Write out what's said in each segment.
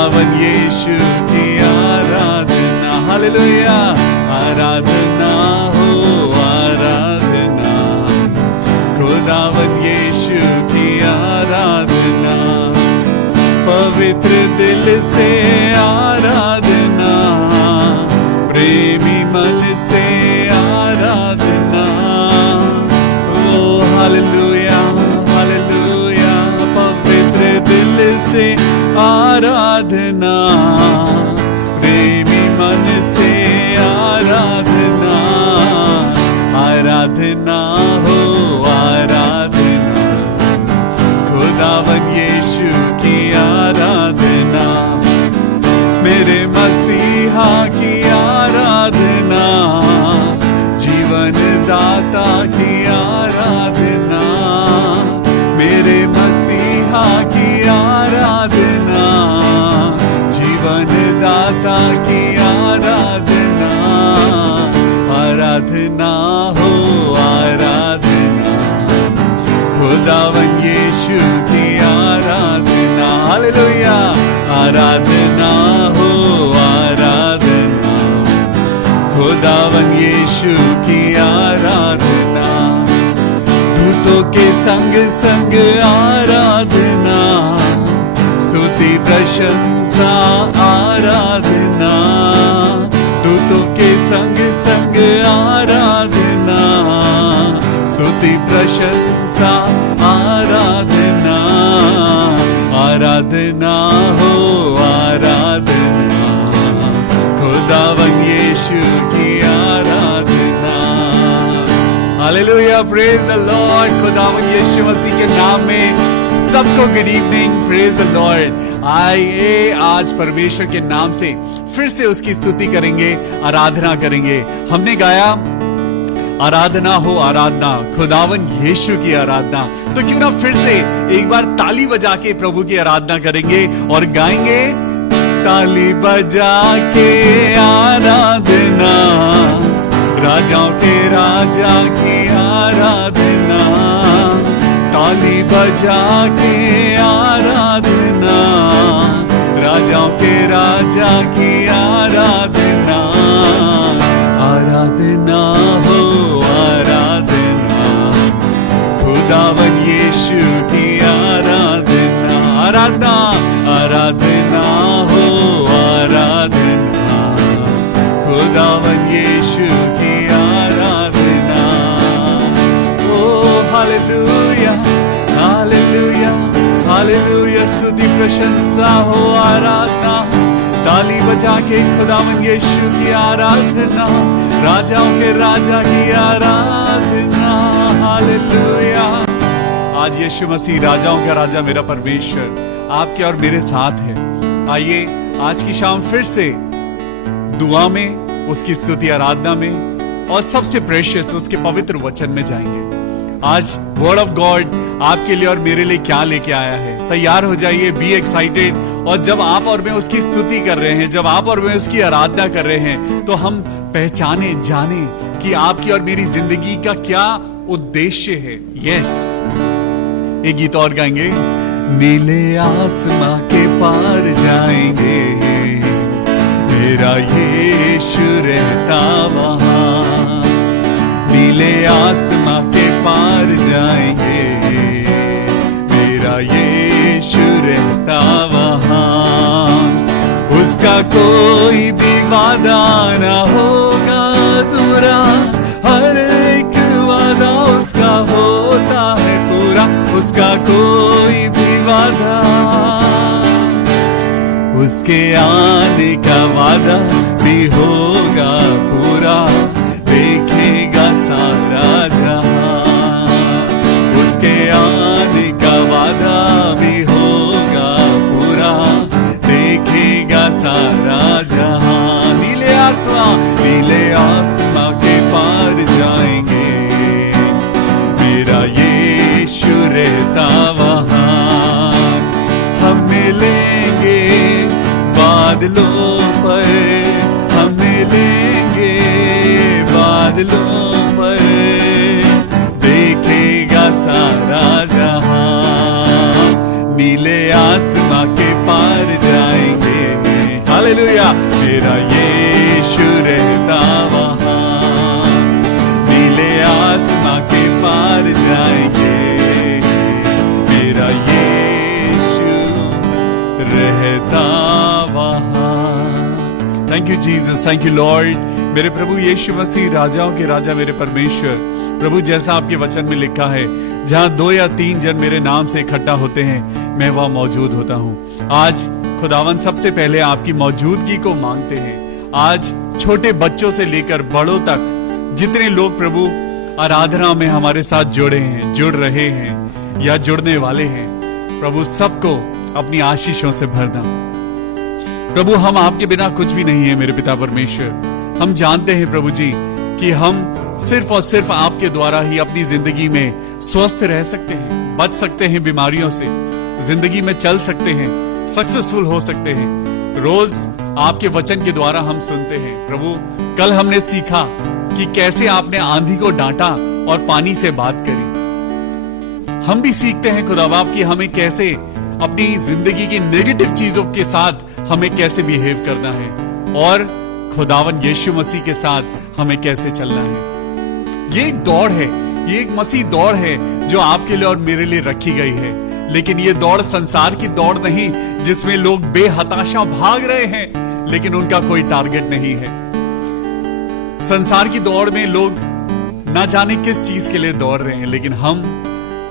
खुदावन यीशु की आराधना, हालेलुया, आराधना हो आराधना, खुदावन यीशु की आराधना, पवित्र दिल से आराधना, प्रेमी मन से आराधना, ओ हालेलुया हालेलुया, पवित्र दिल से आराधना, प्रेमी मन से आराधना, आराधना हो आराधना, खुदावन यीशु की आराधना, मेरे मसीहा की आराधना, जीवन दाता की आराधना, मेरे मसीहा की आराधना, जीवन दाता की आराधना, आराधना हो आराधना, खुदावन यीशु की आराधना, हालेलुया, आराधना हो आराधना, खुदावन यीशु की आराधना, दूतों के संग संग आराधना, स्तुति प्रशंसा आराधना, दूतों के संग संग आराधना, स्तुति प्रशंसा आराधना, आराधना हो आराधना, खुदावन यीशु की आराधना, हालेलुया, प्रेज द लॉर्ड। खुदावन यीशु मसीह के नाम में सबको good evening, praise the Lord. आइए आज परमेश्वर के नाम से फिर से उसकी स्तुति करेंगे, आराधना करेंगे। हमने गाया आराधना हो आराधना, खुदावन यीशु की आराधना, तो क्यों ना फिर से एक बार ताली बजा के प्रभु की आराधना करेंगे और गाएंगे, ताली बजा के आराधना, राजाओं के राजा की आराधना, ताली बजा के आराधना, राजाओं के राजा की आराधना, आराधना हो आराधना, खुदावन यीशु की आराधना, आराधना आराधना हो आराधना, खुदावन यीशु की आराधना, ओ हालेलुया हालेलुया हालेलुया, स्तुति प्रशंसा हो आराधना, ताली बजा के खुदावन यीशु की आराधना, राजाओं के राजा की आराधना, हालेलुया। आज यीशु मसीह राजाओं का राजा मेरा परमेश्वर आपके और मेरे साथ है। आइए आज की शाम फिर से दुआ में, उसकी स्तुति आराधना में और सबसे प्रेशियस उसके पवित्र वचन में जाएंगे। आज वर्ड ऑफ गॉड आपके लिए और मेरे लिए क्या लेके आया है, तैयार हो जाइए, बी एक्साइटेड। और जब आप और मैं उसकी स्तुति कर रहे हैं, जब आप और मैं उसकी आराधना कर रहे हैं, तो हम पहचाने जाने कि आपकी और मेरी जिंदगी का क्या उद्देश्य है। यस, एक गीत और गाएंगे, नीले आसमां के पार जाएंगे, मेरा यीशु रहता वहां, नीले आसमां के पार जाएंगे, मेरा यीशु रहता वहां, उसका कोई भी वादा ना होगा अधूरा, हर एक वादा उसका होता है पूरा, उसका कोई भी वादा, उसके आने का वादा भी होगा पूरा, देखेगा सारा जहां, उसके आने का वादा भी होगा पूरा, देखेगा सारा जहां, नीले आसमां के पार जाएंगे, मेरा यीशु रहता वहां, हम मिलेंगे बादलों पर, हम मिलेंगे बादलों पर, देखेगा सारा जहां, नीले आसमां के पार जाएंगे, हालेलुया। मेरा यीशु रहता वहाँ, नीले आसमां के पार जाएंगे, मेरा यीशु रहता वहाँ। Thank you Jesus, thank you Lord. मेरे प्रभु यीशु मसीह, राजाओं के राजा, मेरे परमेश्वर प्रभु, जैसा आपके वचन में लिखा है, जहां 2 या 3 जन मेरे नाम से इकट्ठा होते हैं, मैं वहां मौजूद होता हूं। आज खुदावन सबसे पहले आपकी मौजूदगी को मांगते हैं। आज छोटे बच्चों से लेकर बड़ों तक जितने लोग प्रभु आराधना में हमारे साथ जुड़े हैं, जुड़ रहे हैं या जुड़ने वाले हैं, प्रभु सबको अपनी आशीषों से भरना। प्रभु, हम आपके बिना कुछ भी नहीं है मेरे पिता परमेश्वर। हम जानते हैं प्रभु जी कि हम सिर्फ और सिर्फ आपके द्वारा ही अपनी जिंदगी में स्वस्थ रह सकते हैं, बच सकते हैं बीमारियों से, जिंदगी में चल सकते हैं, सक्सेसफुल हो सकते हैं। रोज आपके वचन के द्वारा हम सुनते हैं प्रभु। कल हमने सीखा कि कैसे आपने आंधी को डांटा और पानी से बात करी। हम भी सीखते हैं खुदा बाप कि हमें कैसे अपनी जिंदगी की नेगेटिव चीजों के साथ हमें कैसे बिहेव करना है, और खुदावन यीशु मसीह के साथ हमें कैसे चलना है। ये एक दौड़ है, ये एक मसीह दौड़ है जो आपके लिए और मेरे लिए रखी गई है। लेकिन ये दौड़ संसार की दौड़ नहीं, जिसमें लोग बेहताशा भाग रहे हैं लेकिन उनका कोई टारगेट नहीं है। संसार की दौड़ में लोग ना जाने किस चीज के लिए दौड़ रहे हैं, लेकिन हम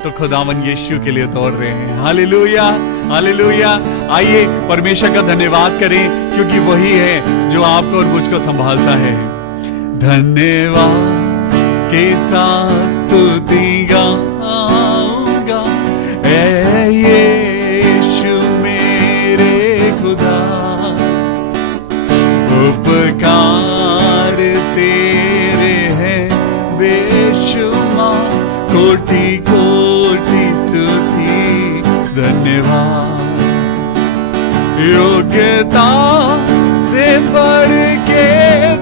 तो खुदावन यीशु के लिए दौड़ रहे हैं। Hallelujah, hallelujah. आइए परमेश्वर का धन्यवाद करें, क्योंकि वही है जो आपको और मुझको संभालता है। धन्यवाद के साथ स्तुति गाऊंगा, ऐ यीशु मेरे खुदा, उपकार तेरे हैं बेशुमार, कोटि कोटि स्तुति धन्यवाद। योग्यता से बढ़ के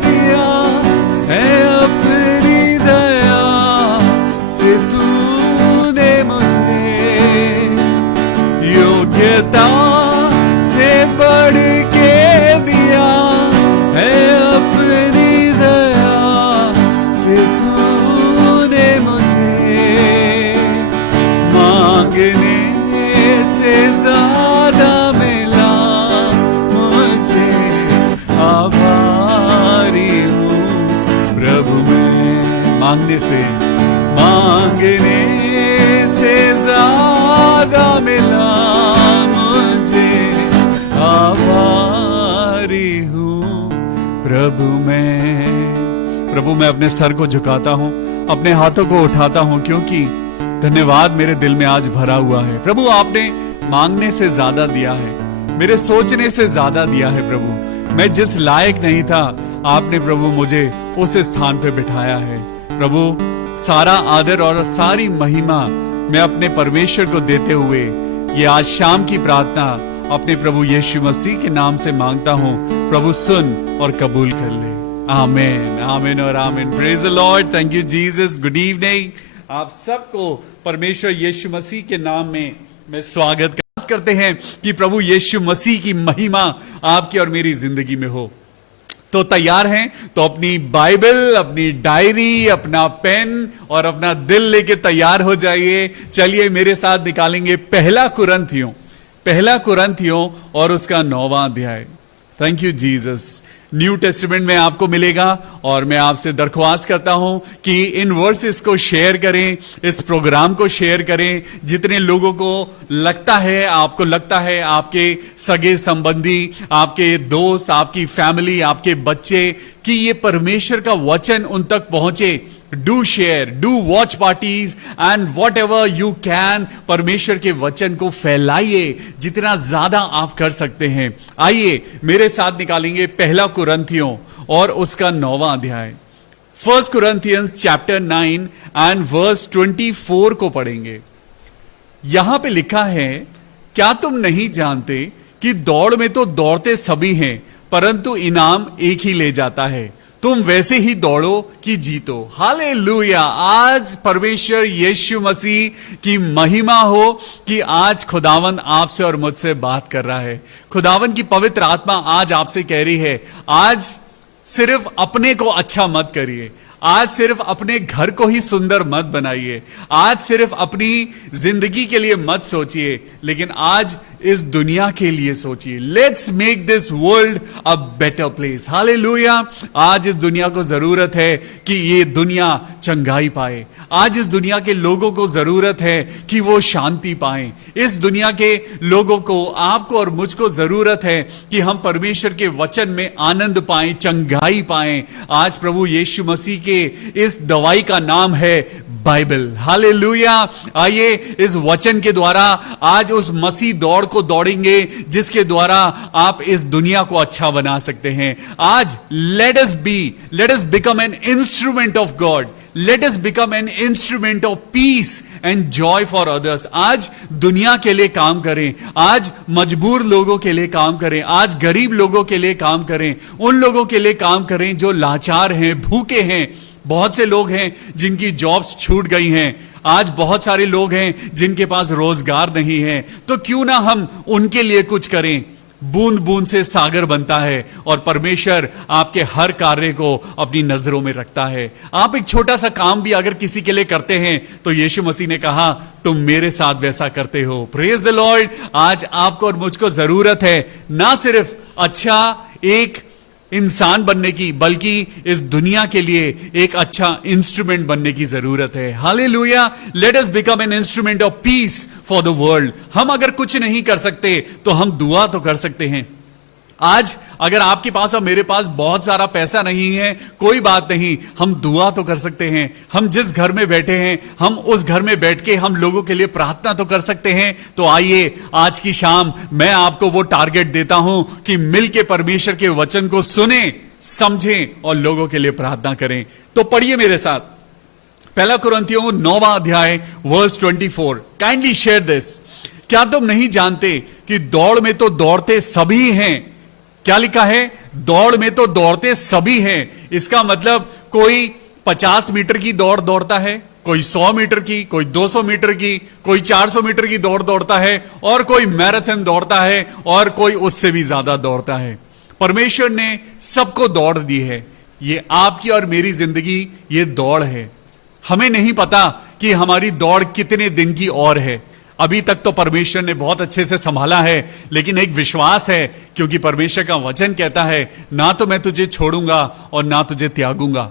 दिया है अपनी दया से तूने मुझे, योग्यता से बढ़ के दिया है अपनी दया से तूने मुझे, मांगने से ज्यादा मिला मुझे, आभारी हूँ प्रभु मैं। मांगने से ज्यादा मिला मुझे, आभारी हूँ प्रभु मैं। प्रभु, मैं अपने सर को झुकाता हूँ, अपने हाथों को उठाता हूँ, क्योंकि धन्यवाद मेरे दिल में आज भरा हुआ है। प्रभु, आपने मांगने से ज्यादा दिया है, मेरे सोचने से ज्यादा दिया है। प्रभु, मैं जिस लायक नहीं था, आपने प्रभु मुझे उस स्थान पे बिठाया है। प्रभु, सारा आदर और सारी महिमा मैं अपने परमेश्वर को देते हुए ये आज शाम की प्रार्थना अपने प्रभु यीशु मसीह के नाम से मांगता हूँ। प्रभु सुन और कबूल कर ले। आमीन, आमीन और आमीन। Praise the Lord. Thank you Jesus. Good evening. आप सबको परमेश्वर यीशु मसीह के नाम में मैं स्वागत करते हैं कि प्रभु यीशु मसीह की महिमा आपकी और मेरी जिंदगी में हो। तो तैयार हैं तो अपनी बाइबल, अपनी डायरी, अपना पेन और अपना दिल लेके तैयार हो जाइए। चलिए मेरे साथ निकालेंगे पहला कुरंथियों और उसका 9वां अध्याय। Thank you Jesus. New testament में आपको मिलेगा, और मैं आपसे दरख्वास्त करता हूं कि इन वर्सेस को शेयर करें, इस प्रोग्राम को शेयर करें। जितने लोगों को लगता है, आपको लगता है आपके सगे संबंधी, आपके दोस्त, आपकी फैमिली, आपके बच्चे, कि ये परमेश्वर का वचन उन तक पहुंचे, do share, do watch parties and what ever you can. परमेश्वर के वचन को फैलाइए जितना ज्यादा आप कर सकते हैं। आइए मेरे साथ निकालेंगे पहला कुरंथियों और उसका 9वां अध्याय। 1 Corinthians chapter 9 and verse 24 को पढ़ेंगे। यहां पे लिखा है, क्या तुम नहीं जानते कि दौड़ में तो दौड़ते सभी हैं, परंतु इनाम एक ही ले जाता है। तुम वैसे ही दौड़ो कि जीतो। हालेलुया। आज परमेश्वर यीशु मसीह की महिमा हो कि आज खुदावन आपसे और मुझसे बात कर रहा है। खुदावन की पवित्र आत्मा आज आपसे कह रही है, आज सिर्फ अपने को अच्छा मत करिए, आज सिर्फ अपने घर को ही सुंदर मत बनाइए, आज सिर्फ अपनी जिंदगी के लिए मत सोचिए, लेकिन आज इस दुनिया के लिए सोचिए। Let's make this world a better place. Hallelujah. आज इस दुनिया को जरूरत है कि ये दुनिया चंगाई पाए। आज इस दुनिया के लोगों को जरूरत है कि वो शांति पाएं। इस दुनिया के लोगों को, आपको और मुझको जरूरत है कि हम परमेश्वर के वचन में आनंद पाएं, चंगाई पाएं। आज प्रभु यीशु मसीह के इस दवाई का नाम है बाइबल। हालेलुया। आइए इस वचन के द्वारा आज उस मसीह दौड़ को दौड़ेंगे जिसके द्वारा आप इस दुनिया को अच्छा बना सकते हैं। आज let us become an instrument of God, let us become an instrument of peace and Joy for others. आज दुनिया के लिए काम करें, आज मजबूर लोगों के लिए काम करें, आज गरीब लोगों के लिए काम करें, उन लोगों के लिए काम करें जो लाचार हैं, भूखे हैं। बहुत से लोग हैं जिनकी जॉब्स छूट गई हैं, आज बहुत सारे लोग हैं जिनके पास रोजगार नहीं है। तो क्यों ना हम उनके लिए कुछ करें। बूंद बूंद से सागर बनता है और परमेश्वर आपके हर कार्य को अपनी नजरों में रखता है। आप एक छोटा सा काम भी अगर किसी के लिए करते हैं तो यीशु मसीह ने कहा, तुम मेरे साथ वैसा करते हो। Praise the Lord. आज आपको और मुझको जरूरत है ना सिर्फ अच्छा एक इंसान बनने की, बल्कि इस दुनिया के लिए एक अच्छा इंस्ट्रूमेंट बनने की जरूरत है। Hallelujah. Let us become an instrument of peace for the world. हम अगर कुछ नहीं कर सकते तो हम दुआ तो कर सकते हैं। आज अगर आपके पास और मेरे पास बहुत सारा पैसा नहीं है, कोई बात नहीं, हम दुआ तो कर सकते हैं। हम जिस घर में बैठे हैं, हम उस घर में बैठ के हम लोगों के लिए प्रार्थना तो कर सकते हैं। तो आइए आज की शाम मैं आपको वो टारगेट देता हूं कि मिलके परमेश्वर के वचन को सुने, समझें और लोगों के लिए प्रार्थना करें। तो पढ़िए मेरे साथ पहला कुरिन्थियों 9वां अध्याय वर्स 24। Kindly share this. क्या तुम नहीं जानते कि दौड़ में तो दौड़ते सभी हैं। क्या लिखा है? दौड़ में तो दौड़ते सभी हैं। इसका मतलब कोई 50 मीटर की दौड़ दौड़ता है, कोई 100 मीटर की, कोई 200 मीटर की, कोई 400 मीटर की दौड़ दौड़ता है, और कोई मैराथन दौड़ता है, और कोई उससे भी ज्यादा दौड़ता है। परमेश्वर ने सबको दौड़ दी है। ये आपकी और मेरी जिंदगी ये दौड़ है। हमें नहीं पता कि हमारी दौड़ कितने दिन की और है। अभी तक तो परमेश्वर ने बहुत अच्छे से संभाला है, लेकिन एक विश्वास है क्योंकि परमेश्वर का वचन कहता है, ना तो मैं तुझे छोड़ूंगा और ना तुझे त्यागूंगा।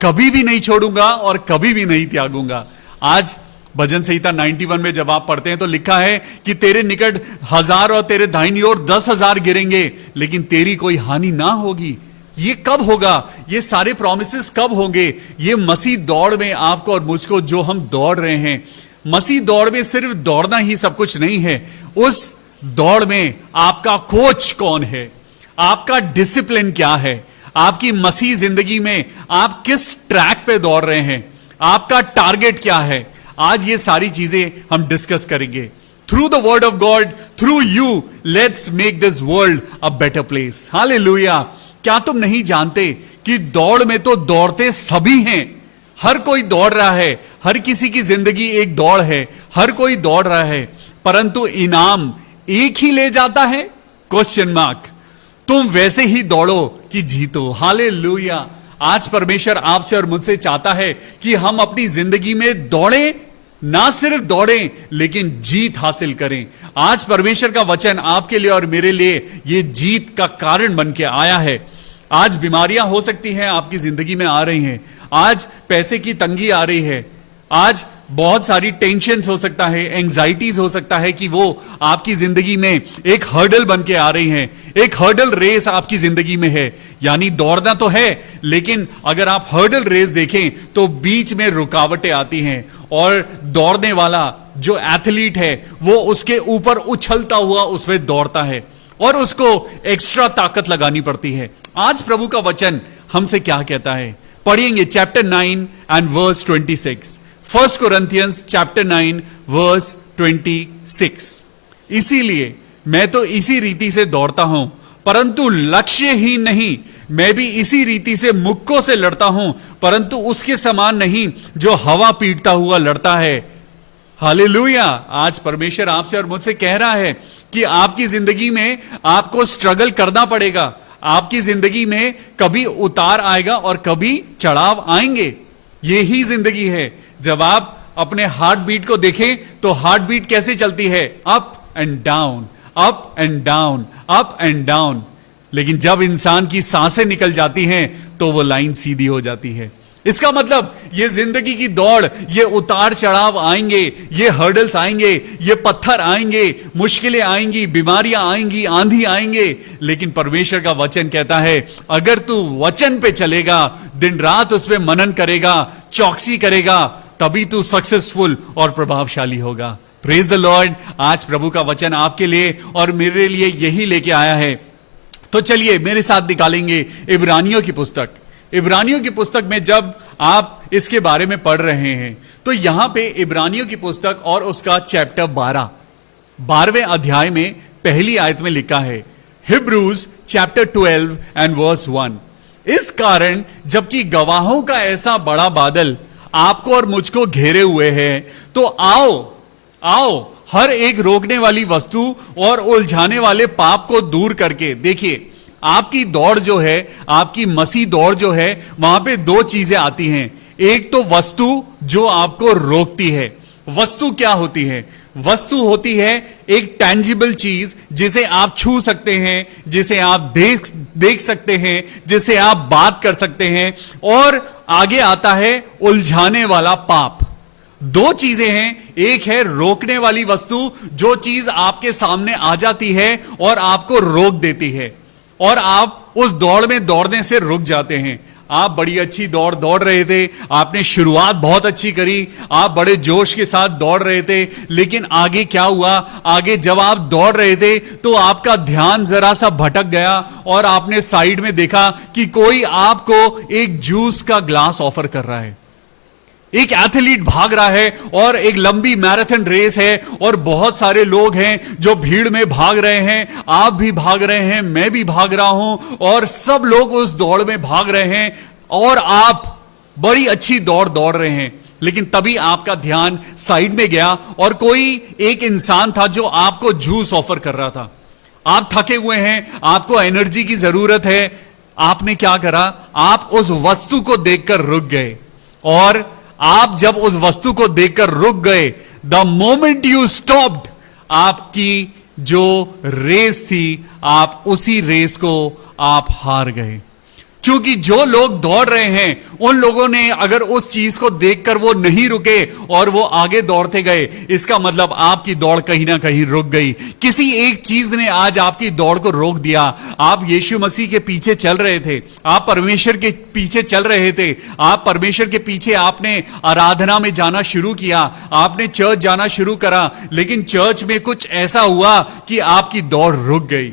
कभी भी नहीं छोड़ूंगा और कभी भी नहीं त्यागूंगा। आज भजन संहिता 91 में जब आप पढ़ते हैं तो लिखा है कि तेरे निकट 1000 और तेरे दाहिनी ओर 10,000 गिरेंगे, लेकिन तेरी कोई हानि ना होगी। ये कब होगा? ये सारे प्रॉमिसेस कब होंगे? ये मसीह दौड़ में आपको और मुझको जो हम दौड़ रहे हैं, मसीह दौड़ में सिर्फ दौड़ना ही सब कुछ नहीं है। उस दौड़ में आपका कोच कौन है, आपका डिसिप्लिन क्या है, आपकी मसीह जिंदगी में आप किस ट्रैक पे दौड़ रहे हैं, आपका टारगेट क्या है। आज ये सारी चीजें हम डिस्कस करेंगे। Through the word of God, through you, let's make this world a better place. Hallelujah. क्या तुम नहीं जानते कि दौड़ में तो दौड़ते सभी हैं। हर कोई दौड़ रहा है, हर किसी की जिंदगी एक दौड़ है, हर कोई दौड़ रहा है, परंतु इनाम एक ही ले जाता है? Question mark. तुम वैसे ही दौड़ो कि जीतो। हालेलुया। आज परमेश्वर आपसे और मुझसे चाहता है कि हम अपनी जिंदगी में दौड़ें, ना सिर्फ दौड़ें लेकिन जीत हासिल करें। आज परमेश्वर का वचन आपके लिए और मेरे लिए ये जीत का कारण बन के आया है। आज बीमारियां हो सकती हैं, आपकी जिंदगी में आ रही हैं। आज पैसे की तंगी आ रही है। आज बहुत सारी टेंशन्स हो सकता है, एंजाइटीज हो सकता है कि वो आपकी जिंदगी में एक हर्डल बन के आ रही हैं। एक हर्डल रेस आपकी जिंदगी में है, यानी दौड़ना तो है, लेकिन अगर आप हर्डल रेस देखें तो बीच में रुकावटें आती हैं और दौड़ने वाला जो एथलीट है वो उसके ऊपर उछलता हुआ उसमें दौड़ता है और उसको एक्स्ट्रा ताकत लगानी पड़ती है। आज प्रभु का वचन हमसे क्या कहता है? पढ़ेंगे chapter 9 and verse 26। 1 Corinthians chapter 9 verse 26। इसीलिए मैं तो इसी रीति से दौड़ता हूं, परंतु लक्ष्यहीन नहीं। मैं भी इसी रीति से मुक्कों से लड़ता हूं, परंतु उसके समान नहीं जो हवा पीटता हुआ लड़ता है। हालेलुया। आज परमेश्वर आपसे और मुझसे कह रहा है कि आपकी जिंदगी में आपको स्ट्रगल करना पड़ेगा। आपकी जिंदगी में कभी उतार आएगा और कभी चढ़ाव आएंगे। यही जिंदगी है। जब आप अपने हार्ट बीट को देखें तो हार्ट बीट कैसे चलती है? Up and down, up and down, up and down. लेकिन जब इंसान की सांसें निकल जाती हैं तो वो लाइन सीधी हो जाती है। इसका मतलब ये जिंदगी की दौड़, ये उतार चढ़ाव आएंगे, ये हर्डल्स आएंगे, ये पत्थर आएंगे, मुश्किलें आएंगी, बीमारियां आएंगी, आंधी आएंगे। लेकिन परमेश्वर का वचन कहता है अगर तू वचन पे चलेगा, दिन रात उस पे मनन करेगा, चौकसी करेगा, तभी तू सक्सेसफुल और प्रभावशाली होगा। Praise the Lord. आज प्रभु का वचन आपके लिए और मेरे लिए यही लेके आया है। तो चलिए मेरे साथ निकालेंगे इब्रानियों की पुस्तक। इब्रानियों की पुस्तक में जब आप इसके बारे में पढ़ रहे हैं तो यहां पे इब्रानियों की पुस्तक और उसका चैप्टर 12वें अध्याय में पहली आयत में लिखा है, हिब्रूज चैप्टर 12 एंड वर्स 1। इस कारण जबकि गवाहों का ऐसा बड़ा बादल आपको और मुझको घेरे हुए है, तो आओ हर एक रोकने वाली वस्तु और उलझाने वाले पाप को दूर करके। देखिए आपकी दौड़ जो है, आपकी मसीह दौड़ जो है, वहां पे दो चीजें आती हैं। एक तो वस्तु जो आपको रोकती है। वस्तु क्या होती है? वस्तु होती है एक टैंजिबल चीज जिसे आप छू सकते हैं, जिसे आप देख सकते हैं, जिसे आप बात कर सकते हैं। और आगे आता है उलझाने वाला पाप। दो चीजें हैं। एक है रोकने वाली वस्तु, जो चीज आपके सामने आ जाती है और आपको रोक देती है और आप उस दौड़ में दौड़ने से रुक जाते हैं। आप बड़ी अच्छी दौड़ रहे थे, आपने शुरुआत बहुत अच्छी करी, आप बड़े जोश के साथ दौड़ रहे थे, लेकिन आगे क्या हुआ? आगे जब आप दौड़ रहे थे तो आपका ध्यान जरा सा भटक गया और आपने साइड में देखा कि कोई आपको एक जूस का ग्लास ऑफर कर रहा है। एक एथलीट भाग रहा है और एक लंबी मैराथन रेस है और बहुत सारे लोग हैं जो भीड़ में भाग रहे हैं। आप भी भाग रहे हैं, मैं भी भाग रहा हूं और सब लोग उस दौड़ में भाग रहे हैं और आप बड़ी अच्छी दौड़ रहे हैं। लेकिन तभी आपका ध्यान साइड में गया और कोई एक इंसान था जो आपको जूस ऑफर कर रहा था। आप थके हुए हैं, आपको एनर्जी की जरूरत है। आपने क्या करा? आप उस वस्तु को देखकर रुक गए। और आप जब उस वस्तु को देखकर रुक गए, द मोमेंट यू स्टॉप्ड, आपकी जो रेस थी, आप उसी रेस को आप हार गए। क्योंकि जो लोग दौड़ रहे हैं उन लोगों ने अगर उस चीज को देखकर वो नहीं रुके और वो आगे दौड़ते गए, इसका मतलब आपकी दौड़ कहीं ना कहीं रुक गई। किसी एक चीज ने आज आपकी दौड़ को रोक दिया। आप यीशु मसीह के पीछे चल रहे थे, आप परमेश्वर के पीछे चल रहे थे, आप परमेश्वर के पीछे आपने आराधना में जाना शुरू किया, आपने चर्च जाना शुरू करा, लेकिन चर्च में कुछ ऐसा हुआ कि आपकी दौड़ रुक गई।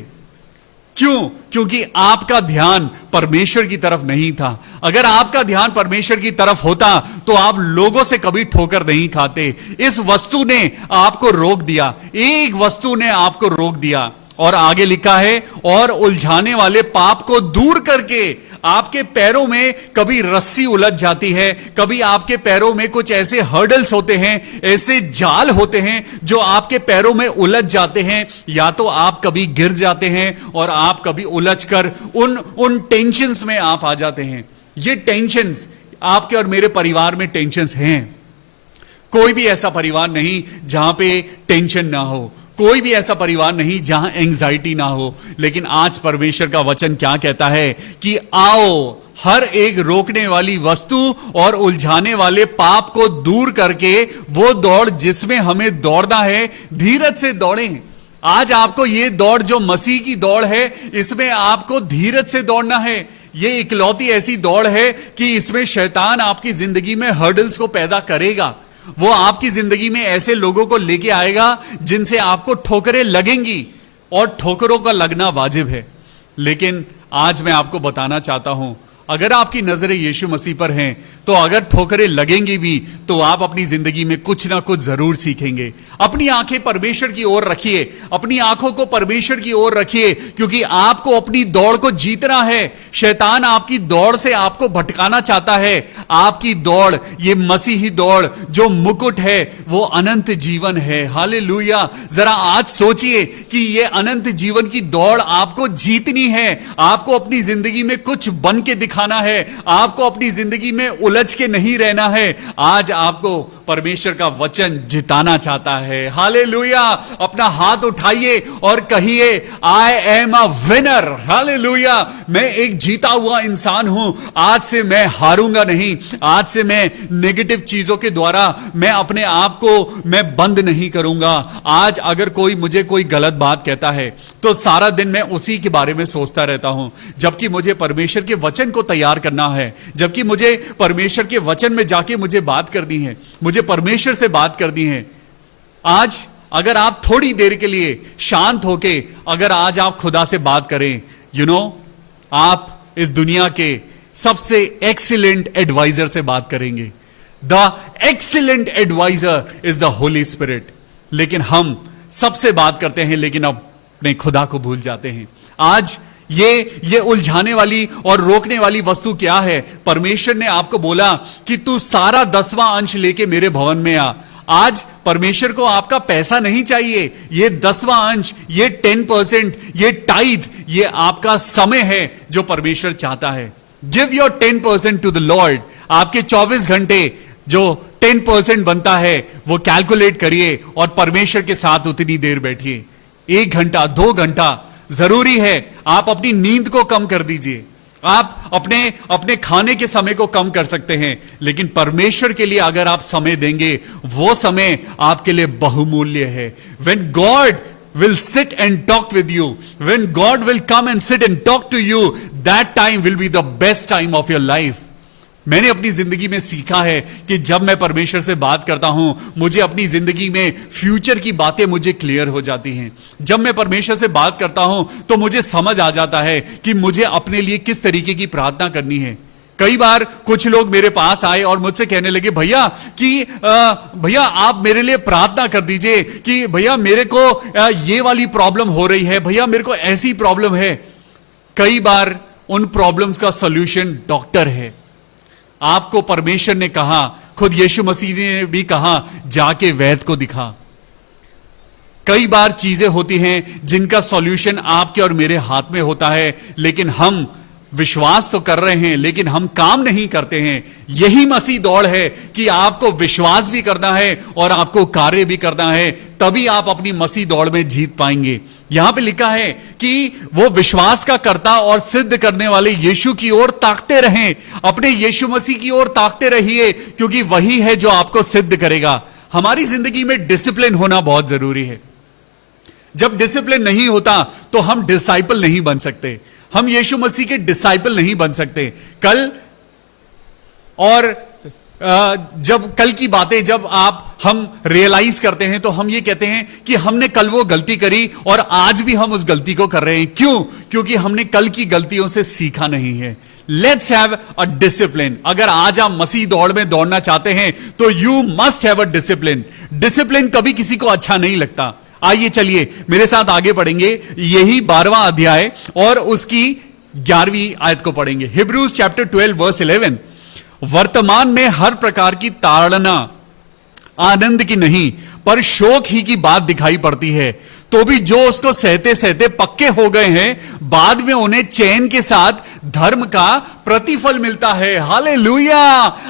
क्यों? क्योंकि आपका ध्यान परमेश्वर की तरफ नहीं था। अगर आपका ध्यान परमेश्वर की तरफ होता तो आप लोगों से कभी ठोकर नहीं खाते। इस वस्तु ने आपको रोक दिया, एक वस्तु ने आपको रोक दिया। और आगे लिखा है, और उलझाने वाले पाप को दूर करके। आपके पैरों में कभी रस्सी उलझ जाती है, कभी आपके पैरों में कुछ ऐसे हर्डल्स होते हैं, ऐसे जाल होते हैं जो आपके पैरों में उलझ जाते हैं। या तो आप कभी गिर जाते हैं और आप कभी उलझकर उन टेंशन्स में आप आ जाते हैं। ये टेंशन्स आपके और मेरे परिवार में टेंशन्स हैं। कोई भी ऐसा परिवार नहीं जहां पे टेंशन ना हो, कोई भी ऐसा परिवार नहीं जहां एंजाइटी ना हो। लेकिन आज परमेश्वर का वचन क्या कहता है कि आओ हर एक रोकने वाली वस्तु और उलझाने वाले पाप को दूर करके वो दौड़ जिसमें हमें दौड़ना है, धीरज से दौड़ें। आज आपको ये दौड़ जो मसीह की दौड़ है, इसमें आपको धीरज से दौड़ना है। ये इकलौती ऐसी दौड़ है कि इसमें शैतान आपकी जिंदगी में हर्डल्स को पैदा करेगा। वो आपकी जिंदगी में ऐसे लोगों को लेके आएगा जिनसे आपको ठोकरें लगेंगी, और ठोकरों का लगना वाजिब है। लेकिन आज मैं आपको बताना चाहता हूं, अगर आपकी नजरें यीशु मसीह पर हैं, तो अगर ठोकरें लगेंगी भी तो आप अपनी जिंदगी में कुछ ना कुछ जरूर सीखेंगे। अपनी आंखें परमेश्वर की ओर रखिए, अपनी आंखों को परमेश्वर की ओर रखिए, क्योंकि आपको अपनी दौड़ को जीतना है। शैतान आपकी दौड़ से आपको भटकाना चाहता है। आपकी दौड़, ये मसीही दौड़ जो मुकुट है, वो अनंत जीवन है। हालेलुया। जरा आज सोचिए कि ये अनंत जीवन की दौड़ आपको जीतनी है। आपको अपनी जिंदगी में कुछ बन के दिखाना है, आपको अपनी जिंदगी में उलझ के नहीं रहना है। आज आपको परमेश्वर का वचन जिताना चाहता है। हालेलुया। अपना हाथ उठाइए और कहिए, I am a winner. Hallelujah. मैं एक जीता हुआ इंसान हूं। आज से मैं हारूंगा नहीं। आज से मैं नेगेटिव चीजों के द्वारा मैं अपने आप को मैं बंद नहीं करूंगा। आज अगर कोई मुझे कोई गलत बात कहता है तो सारा दिन मैं उसी के बारे में सोचता रहता हूं, जबकि मुझे परमेश्वर के वचन को तैयार करना है, जबकि मुझे परमेश्वर के वचन में जाके मुझे बात करनी है, मुझे परमेश्वर से बात करनी है। आज अगर आप थोड़ी देर के लिए शांत होके अगर आज आप खुदा से बात करें, आप इस दुनिया के सबसे एक्सीलेंट एडवाइजर से बात करेंगे। The excellent adviser is the holy spirit. लेकिन हम सबसे बात करते हैं, लेकिन अपने खुदा को भूल जाते हैं। आज ये उलझाने वाली और रोकने वाली वस्तु क्या है? परमेश्वर ने आपको बोला कि तू सारा 10वां अंश लेके मेरे भवन में आ। आज परमेश्वर को आपका पैसा नहीं चाहिए। ये 10वां अंश, ये 10%, ये टाइथ, ये आपका समय है जो परमेश्वर चाहता है। Give your 10% to the lord. आपके 24 घंटे जो 10% बनता है वो कैलकुलेट करिए और परमेश्वर के साथ उतनी देर बैठिए। 1 घंटा, 2 घंटा जरूरी है। आप अपनी नींद को कम कर दीजिए, आप अपने खाने के समय को कम कर सकते हैं, लेकिन परमेश्वर के लिए अगर आप समय देंगे, वो समय आपके लिए बहुमूल्य है। When God will sit and talk with you, when God will come and sit and talk to you, that time will be the best time of your life. मैंने अपनी जिंदगी में सीखा है कि जब मैं परमेश्वर से बात करता हूं, मुझे अपनी जिंदगी में फ्यूचर की बातें मुझे क्लियर हो जाती हैं। जब मैं परमेश्वर से बात करता हूं तो मुझे समझ आ जाता है कि मुझे अपने लिए किस तरीके की प्रार्थना करनी है। कई बार कुछ लोग मेरे पास आए और मुझसे कहने लगे, भैया आप मेरे लिए प्रार्थना कर दीजिए कि भैया मेरे को ये वाली प्रॉब्लम हो रही है, भैया मेरे को ऐसी प्रॉब्लम है। कई बार उन प्रॉब्लम्स का सॉल्यूशन डॉक्टर है। आपको परमेश्वर ने कहा, खुद यीशु मसीह ने भी कहा, जाके वैद्य को दिखा। कई बार चीजें होती हैं जिनका सॉल्यूशन आपके और मेरे हाथ में होता है, लेकिन हम विश्वास तो कर रहे हैं लेकिन हम काम नहीं करते हैं। यही मसीह दौड़ है कि आपको विश्वास भी करना है और आपको कार्य भी करना है, तभी आप अपनी मसीह दौड़ में जीत पाएंगे। यहां पे लिखा है कि वो विश्वास का कर्ता और सिद्ध करने वाले यीशु की ओर ताकते रहें। अपने यीशु मसीह की ओर ताकते रहिए, क्योंकि वही है जो आपको सिद्ध करेगा। हमारी जिंदगी में डिसिप्लिन होना बहुत जरूरी है। जब डिसिप्लिन नहीं होता तो हम डिसाइपल नहीं बन सकते, हम यीशु मसीह के डिसाइपल नहीं बन सकते। कल की बातें जब हम रियलाइज करते हैं तो हम ये कहते हैं कि हमने कल वो गलती करी और आज भी हम उस गलती को कर रहे हैं। क्यों? क्योंकि हमने कल की गलतियों से सीखा नहीं है। Let's have a discipline. अगर आज आप मसीह दौड़ में दौड़ना चाहते हैं तो you must have a discipline. Discipline कभी किसी को अच्छा नहीं लगता। आइए चलिए मेरे साथ आगे पढ़ेंगे, यही 12वां अध्याय और उसकी 11वीं आयत को पढ़ेंगे। Hebrews chapter 12 verse 11। वर्तमान में हर प्रकार की ताड़ना आनंद की नहीं पर शोक ही की बात दिखाई पड़ती है, तो भी जो उसको सहते सहते पक्के हो गए हैं, बाद में उन्हें चैन के साथ धर्म का प्रतिफल मिलता है। हालेलुया।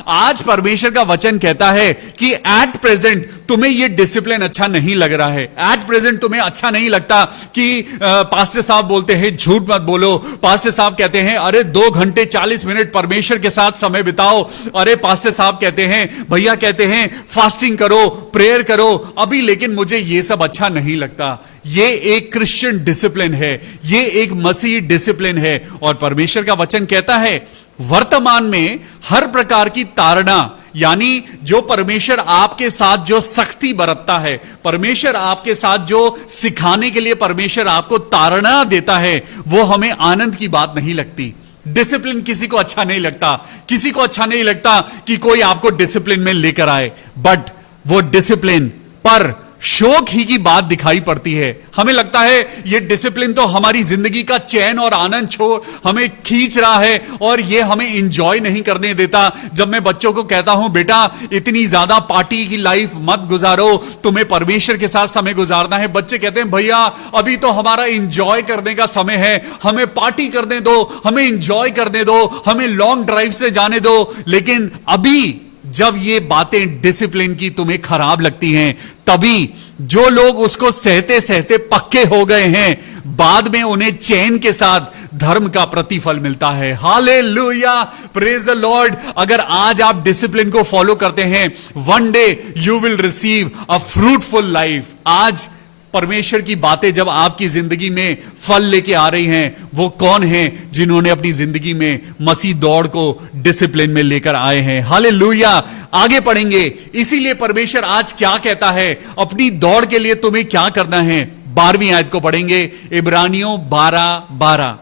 आज परमेश्वर का वचन कहता है कि एट प्रेजेंट तुम्हें यह डिसिप्लिन अच्छा नहीं लग रहा है। एट प्रेजेंट तुम्हें अच्छा नहीं लगता कि पास्टर साहब बोलते हैं झूठ मत बोलो, पास्टर साहब कहते हैं अरे 2 घंटे 40 मिनट परमेश्वर के साथ समय बिताओ, अरे पास्टर साहब कहते हैं, भैया कहते हैं फास्टिंग करो, प्रेयर करो, अभी लेकिन मुझे यह सब अच्छा नहीं लगता। ये एक क्रिश्चियन डिसिप्लिन है, ये एक मसीही डिसिप्लिन है। और परमेश्वर का वचन कहता है वर्तमान में हर प्रकार की ताड़ना, यानी जो परमेश्वर आपके साथ जो सख्ती बरतता है, परमेश्वर आपके साथ जो सिखाने के लिए परमेश्वर आपको ताड़ना देता है, वो हमें आनंद की बात नहीं लगती। डिसिप्लिन किसी को अच्छा नहीं लगता, किसी को अच्छा नहीं लगता कि कोई आपको डिसिप्लिन में लेकर आए, बट वो डिसिप्लिन पर शौक ही की बात दिखाई पड़ती है। हमें लगता है ये डिसिप्लिन तो हमारी जिंदगी का चैन और आनंद छोड़ हमें खींच रहा है और ये हमें एंजॉय नहीं करने देता। जब मैं बच्चों को कहता हूं बेटा इतनी ज्यादा पार्टी की लाइफ मत गुजारो, तुम्हें परमेश्वर के साथ समय गुजारना है, बच्चे कहते हैं भैया अभी तो हमारा एंजॉय करने का समय है, हमें पार्टी करने दो, हमें एंजॉय करने दो, हमें लॉन्ग ड्राइव से जाने दो। लेकिन अभी जब ये बातें डिसिप्लिन की तुम्हें खराब लगती हैं, तभी जो लोग उसको सहते सहते पक्के हो गए हैं, बाद में उन्हें चैन के साथ धर्म का प्रतिफल मिलता है। Hallelujah, praise the Lord. अगर आज आप डिसिप्लिन को फॉलो करते हैं, one day you will receive a fruitful life. आज परमेश्वर की बातें जब आपकी जिंदगी में फल लेके आ रही हैं, वो कौन हैं जिन्होंने अपनी जिंदगी में मसीह दौड़ को डिसिप्लिन में लेकर आए हैं। हालेलुया। आगे पढ़ेंगे, इसीलिए परमेश्वर आज क्या कहता है, अपनी दौड़ के लिए तुम्हें क्या करना है। 12वीं आयत को पढ़ेंगे, इब्रानियों 12:12।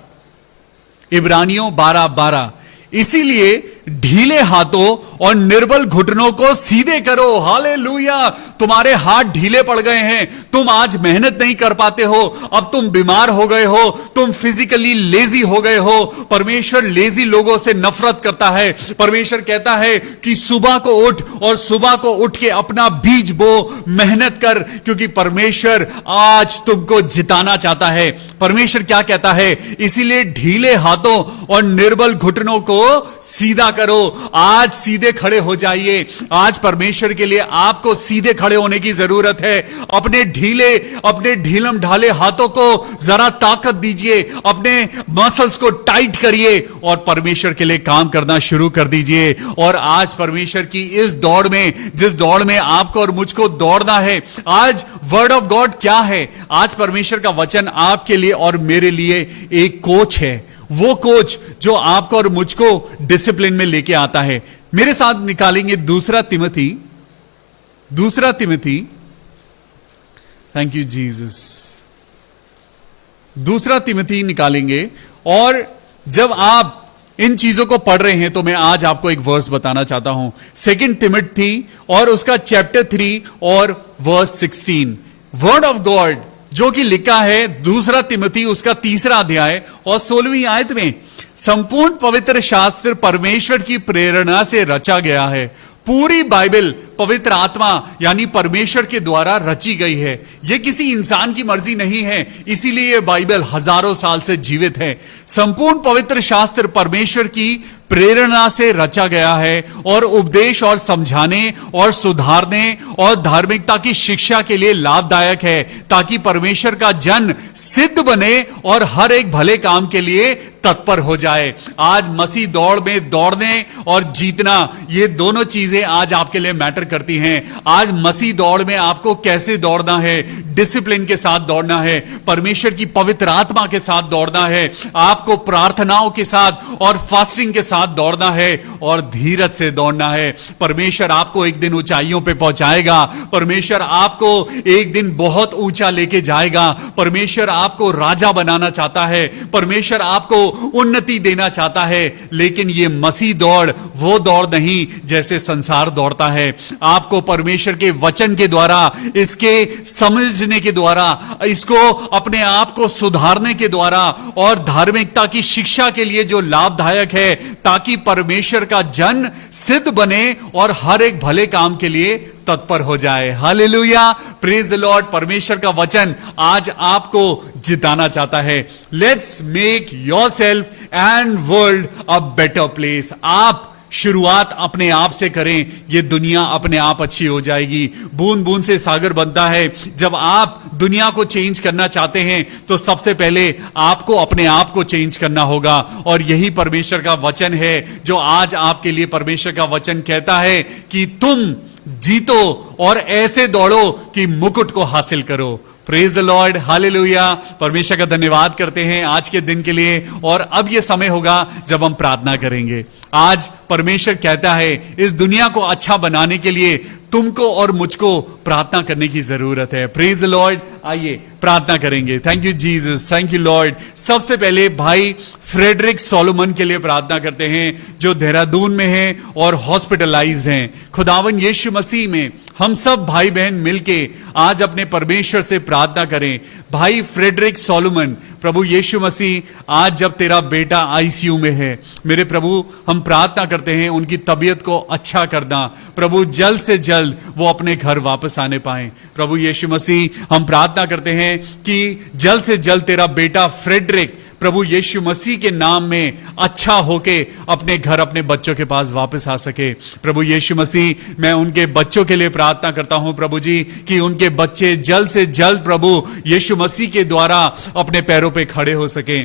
इब्रानियों 12:12। इसीलिए ढीले हाथों और निर्बल घुटनों को सीधे करो। हालेलुया। तुम्हारे हाथ ढीले पड़ गए हैं, तुम आज मेहनत नहीं कर पाते हो, अब तुम बीमार हो गए हो, तुम फिजिकली लेजी हो गए हो। परमेश्वर लेजी लोगों से नफरत करता है। परमेश्वर कहता है कि सुबह को उठ और सुबह को उठ के अपना बीज बो, मेहनत कर, क्योंकि परमेश्वर आज तुमको जिताना चाहता है। परमेश्वर क्या कहता है, इसीलिए ढीले हाथों और निर्बल घुटनों को सीधा करो। आज सीधे खड़े हो जाइए। आज परमेश्वर के लिए आपको सीधे खड़े होने की जरूरत है। अपने ढीलम ढाले हाथों को जरा ताकत दीजिए, अपने मसल्स को टाइट करिए और परमेश्वर के लिए काम करना शुरू कर दीजिए। और आज परमेश्वर की इस दौड़ में, जिस दौड़ में आपको और मुझको दौड़ना है, आज वर्ड ऑफ गॉड क्या है, आज परमेश्वर का वचन आपके लिए और मेरे लिए एक कोच है। वो कोच जो आपको और मुझको डिसिप्लिन में लेके आता है। मेरे साथ निकालेंगे दूसरा तिमोथी, थैंक यू जीसस। दूसरा तिमोथी निकालेंगे, और जब आप इन चीजों को पढ़ रहे हैं तो मैं आज आपको एक वर्स बताना चाहता हूं। 2 तिमोथी और उसका चैप्टर 3 और वर्स 16, वर्ड ऑफ गॉड जो कि लिखा है दूसरा तिमोथी उसका 3 अध्याय और 16वीं आयत में, संपूर्ण पवित्र शास्त्र परमेश्वर की प्रेरणा से रचा गया है। पूरी बाइबल पवित्र आत्मा यानी परमेश्वर के द्वारा रची गई है। यह किसी इंसान की मर्जी नहीं है, इसीलिए यह बाइबल हजारों साल से जीवित है। संपूर्ण पवित्र शास्त्र परमेश्वर की प्रेरणा से रचा गया है और उपदेश और समझाने और सुधारने और धार्मिकता की शिक्षा के लिए लाभदायक है, ताकि परमेश्वर का जन सिद्ध बने और हर एक भले काम के लिए तत्पर हो जाए। आज मसीह दौड़ में दौड़ने और जीतना, ये दोनों चीजें आज आपके लिए मैटर करती हैं। आज मसीह दौड़ में आपको कैसे दौड़ना है, डिसिप्लिन के साथ दौड़ना है, परमेश्वर की पवित्र आत्मा के साथ दौड़ना है, आपको प्रार्थनाओं के साथ और फास्टिंग के साथ दौड़ना है और धीरज से दौड़ना है। परमेश्वर आपको एक दिन ऊंचाइयों पे पहुंचाएगा। परमेश्वर आपको एक दिन बहुत ऊंचा लेके जाएगा। परमेश्वर आपको राजा बनाना चाहता है। परमेश्वर आपको उन्नति देना चाहता है। लेकिन ये मसीह दौड़ वो दौड़ नहीं जैसे संसार दौड़ता है। आपको परमेश्वर के वचन के द्वारा, इसके समझने के द्वारा, इसको अपने आप को सुधारने के द्वारा और धार्मिकता की शिक्षा के लिए जो लाभदायक है, ताकि परमेश्वर का जन सिद्ध बने और हर एक भले काम के लिए तत्पर हो जाए। Hallelujah, praise the Lord. परमेश्वर का वचन आज आपको जिताना चाहता है। Let's make yourself and world a better place. आप शुरुआत अपने आप से करें, यह दुनिया अपने आप अच्छी हो जाएगी। बूंद बूंद से सागर बनता है। जब आप दुनिया को चेंज करना चाहते हैं तो सबसे पहले आपको अपने आप को चेंज करना होगा, और यही परमेश्वर का वचन है जो आज आपके लिए परमेश्वर का वचन कहता है कि तुम जीतो और ऐसे दौड़ो कि मुकुट को हासिल करो। Praise the lord, hallelujah. परमेश्वर का धन्यवाद करते हैं आज के दिन के लिए। और अब यह समय होगा जब हम प्रार्थना करेंगे। आज परमेश्वर कहता है इस दुनिया को अच्छा बनाने के लिए तुमको और मुझको प्रार्थना करने की जरूरत है। Praise the Lord. आइए प्रार्थना करेंगे। Thank you Jesus, thank you Lord. सबसे पहले भाई फ्रेडरिक सोलोमन के लिए प्रार्थना करते हैं, जो देहरादून में हैं और हॉस्पिटलाइज्ड हैं। खुदावन यीशु मसीह में हम सब भाई बहन मिलके आज अपने परमेश्वर से प्रार्थना करें। भाई फ्रेडरिक सोलोमन, प्रभु यीशु मसीह, आज जब तेरा बेटा आईसीयू में है, मेरे प्रभु हम प्रार्थना करते हैं उनकी तबीयत को अच्छा करना। प्रभु जल्द से जल्द वो अपने घर वापस आने पाए। प्रभु यीशु मसीह, हम प्रार्थना करते हैं कि जल्द से जल्द तेरा बेटा फ्रेडरिक प्रभु यीशु मसीह के नाम में अच्छा होके अपने घर, अपने बच्चों के पास वापस आ सके। प्रभु यीशु मसीह, मैं उनके बच्चों के लिए प्रार्थना करता हूं प्रभु जी, कि उनके बच्चे जल्द से जल्द प्रभु यीशु मसीह के द्वारा अपने पैरों पे खड़े हो सके।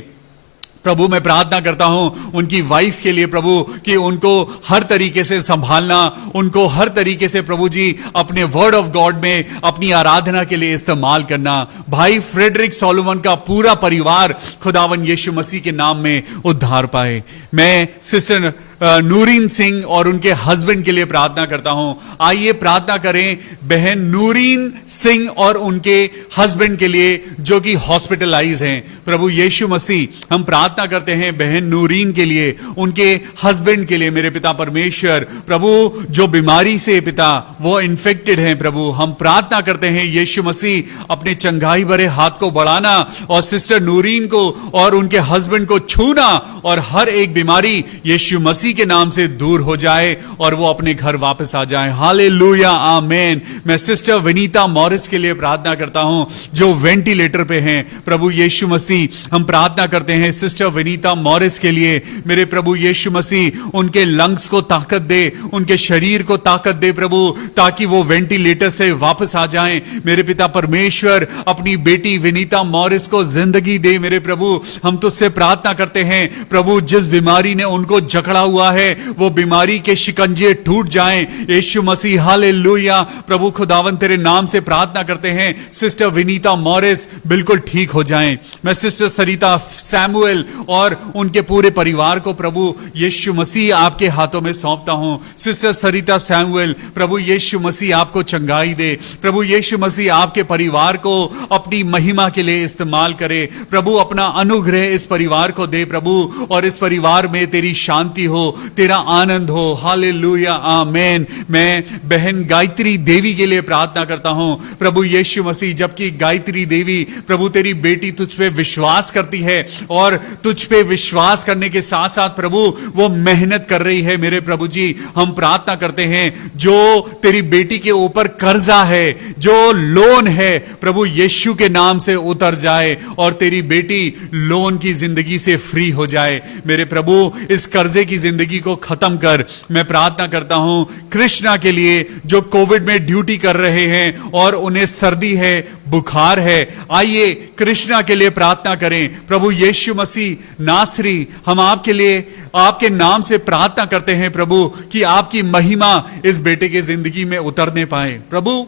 प्रभु मैं प्रार्थना करता हूं उनकी वाइफ के लिए प्रभु, कि उनको हर तरीके से संभालना, उनको हर तरीके से प्रभु जी अपने वर्ड ऑफ गॉड में अपनी आराधना के लिए इस्तेमाल करना। भाई फ्रेडरिक सोलोमन का पूरा परिवार खुदावन यीशु मसीह के नाम में उद्धार पाए। मैं सिस्टर नूरीन सिंह और उनके हस्बैंड के लिए प्रार्थना करता हूं। आइए प्रार्थना करें बहन नूरीन सिंह और उनके हस्बैंड के लिए, जो कि हॉस्पिटलाइज हैं। प्रभु यीशु मसीह, हम प्रार्थना करते हैं बहन नूरीन के लिए, उनके हस्बैंड के लिए। मेरे पिता परमेश्वर, प्रभु जो बीमारी से पिता वो इन्फेक्टेड हैं, प्रभु हम प्रार्थना करते हैं यीशु मसीह अपने चंगाई भरे हाथ को बढ़ाना और सिस्टर नूरीन को और उनके हस्बैंड को छूना, और हर एक बीमारी यीशु मसीह के नाम से दूर हो जाए और वो अपने घर वापस आ जाए। हालेलुया, आमेन। मैं सिस्टर विनीता मॉरिस के लिए प्रार्थना करता हूं, जो वेंटिलेटर पे हैं। प्रभु यीशु मसीह, हम प्रार्थना करते हैं सिस्टर विनीता मॉरिस के लिए। मेरे प्रभु यीशु मसीह उनके लंग्स को ताकत दे, उनके शरीर को ताकत दे प्रभु, ताकि वो वेंटिलेटर से वापस आ जाएं। मेरे पिता परमेश्वर, अपनी बेटी विनीता मॉरिस को जिंदगी दे। मेरे प्रभु हम तुझसे प्रार्थना करते हैं प्रभु, जिस बीमारी ने उनको जकड़ा हुआ है वो बीमारी के शिकंजे टूट जाएं यीशु मसीह। हालेलुया। प्रभु खुदावन तेरे नाम से प्रार्थना करते हैं सिस्टर विनीता मॉरिस बिल्कुल ठीक हो जाएं। मैं सिस्टर सरिता सैमुअल और उनके पूरे परिवार को प्रभु यीशु मसीह आपके हाथों में सौंपता हूं। सिस्टर सरिता सैमुअल, प्रभु यीशु मसीह आपको चंगाई दे। प्रभु यीशु मसीह आपके परिवार को अपनी महिमा के लिए इस्तेमाल करे। प्रभु अपना अनुग्रह इस परिवार को दे प्रभु, और इस परिवार में तेरी शांति हो, तेरा आनंद हो। हालेलुया, आमेन। मैं बहन गायत्री देवी के लिए प्रार्थना करता हूं प्रभु यीशु मसीह, जबकि गायत्री देवी प्रभु तेरी बेटी तुझ पे विश्वास करती है, और तुझ पे विश्वास करने के साथ साथ प्रभु वो मेहनत कर रही है। मेरे प्रभु जी हम प्रार्थना करते हैं, जो तेरी बेटी के ऊपर कर्जा है, जो लोन है, प्रभु यीशु के नाम से उतर जाए और तेरी बेटी लोन की जिंदगी से फ्री हो जाए। मेरे प्रभु इस कर्जे की जिंदगी को खत्म कर। मैं प्रार्थना करता हूं कृष्णा के लिए, जो कोविड में ड्यूटी कर रहे हैं और उन्हें सर्दी है, बुखार है। आइए कृष्णा के लिए प्रार्थना करें। प्रभु यीशु मसीह नासरी, हम आपके लिए आपके नाम से प्रार्थना करते हैं प्रभु, कि आपकी महिमा इस बेटे की जिंदगी में उतरने पाए। प्रभु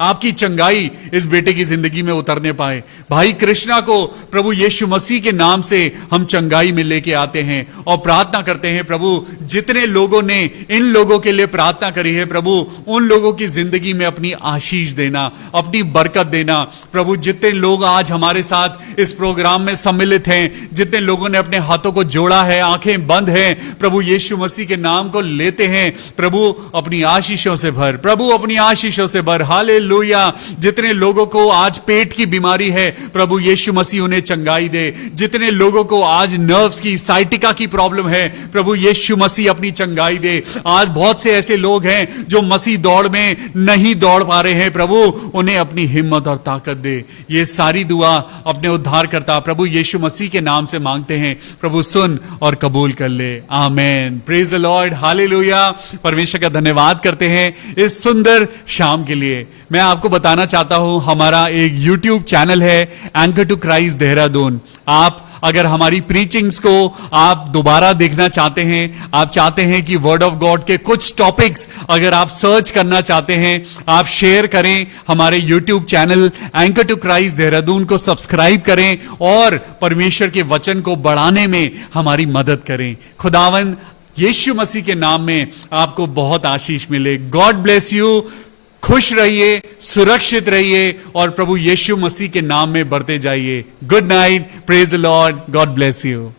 आपकी चंगाई इस बेटे की जिंदगी में उतरने पाए। भाई कृष्णा को प्रभु यीशु मसीह के नाम से हम चंगाई में लेके आते हैं और प्रार्थना करते हैं प्रभु, जितने लोगों ने इन लोगों के लिए प्रार्थना करी है प्रभु, उन लोगों की जिंदगी में अपनी आशीष देना, अपनी बरकत देना। प्रभु जितने लोग आज हमारे साथ इस प्रोग्राम में सम्मिलित हैं, जितने लोगों ने अपने हाथों को जोड़ा है, आंखें बंद हैं, प्रभु यीशु मसीह के नाम को लेते हैं, प्रभु अपनी आशीषों से भर, प्रभु अपनी आशीषों से भर। हालेलुया। जितने लोगों को आज पेट की बीमारी है, प्रभु यीशु मसीह उन्हें चंगाई दे। जितने लोगों को आज नर्व्स की, साइटिका की प्रॉब्लम है, प्रभु यीशु मसीह अपनी चंगाई दे। आज बहुत से ऐसे लोग हैं जो मसीह दौड़ में नहीं दौड़ पा रहे हैं, प्रभु उन्हें अपनी हिम्मत और ताकत दे। ये सारी दुआ अपने उद्धारकर्ता प्रभु यीशु मसीह के नाम से मांगते हैं। प्रभु सुन और कबूल कर ले। Amen. Praise the lord. Hallelujah. परमेश्वर का धन्यवाद करते हैं इस सुंदर शाम के लिए। मैं आपको बताना चाहता हूं, हमारा एक YouTube चैनल है एंकर टू क्राइस्ट देहरादून। आप अगर हमारी प्रीचिंग्स को आप दोबारा देखना चाहते हैं, आप चाहते हैं कि वर्ड ऑफ गॉड के कुछ टॉपिक्स अगर आप सर्च करना चाहते हैं, आप शेयर करें हमारे YouTube channel anchor to Christ Dehradun को सब्सक्राइब करें और परमेश्वर के वचन को बढ़ाने में हमारी मदद करें। खुदावन यीशु मसीह के नाम में आपको बहुत आशीष मिले। God bless you. खुश रहिए, सुरक्षित रहिए और प्रभु यीशु मसीह के नाम में बढ़ते जाइए। Good night, praise the Lord, God bless you.